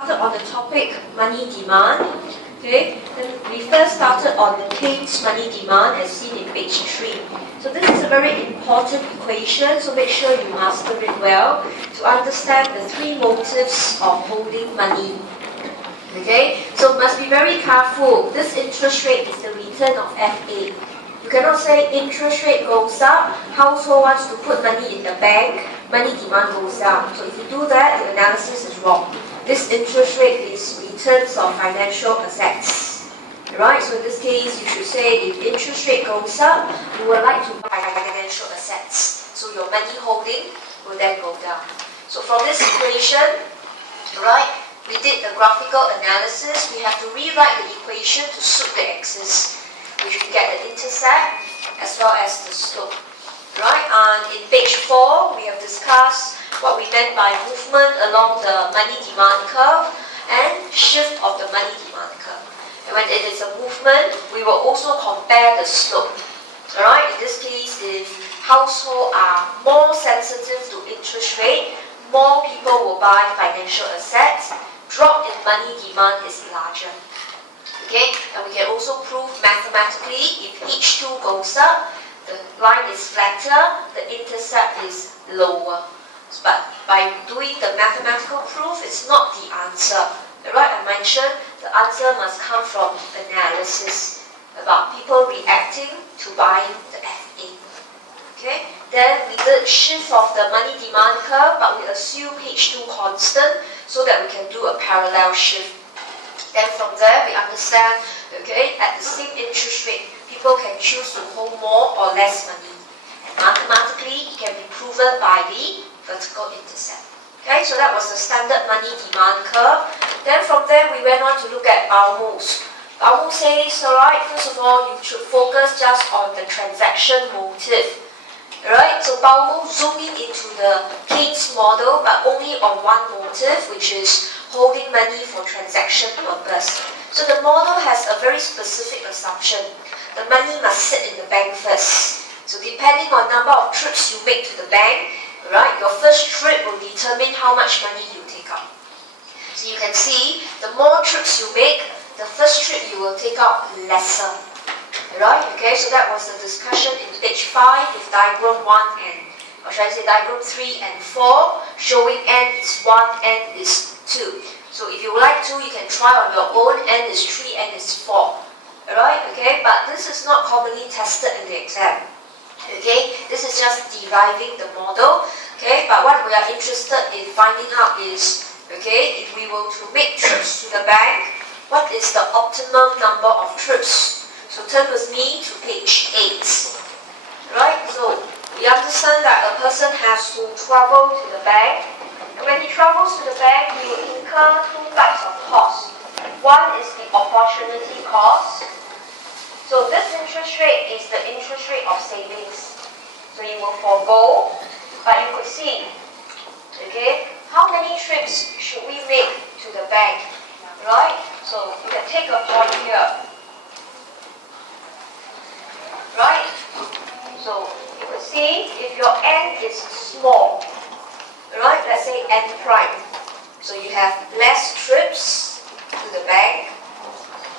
On the topic money demand, okay, then we first started on Keynes money demand as seen in page 3. So this is a very important equation, so make sure you master it well to understand the three motives of holding money. Okay, so must be very careful. This interest rate is the return of FA. You cannot say interest rate goes up, household wants to put money in the bank, money demand goes down. So if you do that, your analysis is wrong. This interest rate is returns of financial assets. Right? So in this case, you should say if interest rate goes up, you would like to buy financial assets. So your money holding will then go down. So from this equation, right, we did the graphical analysis. We have to rewrite the equation to suit the axis, which we get the intercept as well as the slope. Right? And in page 4, we have discussed what we meant by movement along the money demand curve and shift of the money demand curve. And when it is a movement, we will also compare the slope. Alright, in this case, if households are more sensitive to interest rate, more people will buy financial assets, drop in money demand is larger. Okay, and we can also prove mathematically if H2 goes up, the line is flatter, the intercept is lower. But by doing the mathematical proof, it's not the answer. Right? I mentioned the answer must come from analysis about people reacting to buying the FA. Okay? Then we did shift of the money demand curve, but we assume H2 constant so that we can do a parallel shift. Then from there, we understand, okay, at the same interest rate, people can choose to hold more or less money. And mathematically, it can be proven by the vertical intercept. Okay, so that was the standard money demand curve. Then from there, we went on to look at Baumol's. Baumol says, alright, first of all, you should focus just on the transaction motive. Alright, so Baumol zooming into the Keynes model, but only on one motive, which is holding money for transaction purpose. So the model has a very specific assumption. The money must sit in the bank first. So depending on number of trips you make to the bank, right, your first trip will determine how much money you take out. So you can see, the more trips you make, the first trip you will take out lesser. Right? Okay, so that was the discussion in page 5 with diagram 1 and, or should I say diagram 3 and 4, showing n is 1, n is 2. So if you like to, you can try on your own, n is 3, n is 4. Alright, okay, but this is not commonly tested in the exam. Okay, this is just deriving the model. Okay, but what we are interested in finding out is, okay, if we were to make trips to the bank, what is the optimum number of trips? So turn with me to page 8. Right, so we understand that a person has to travel to the bank, and when he travels to the bank, he will incur two types of costs. One is the opportunity cost. So this interest rate is the interest rate of savings. So you will forego, but you could see, okay, how many trips should we make to the bank, right? So you can take a point here, right? So you could see if your n is small, right? Let's say n prime. So you have less trips to the bank,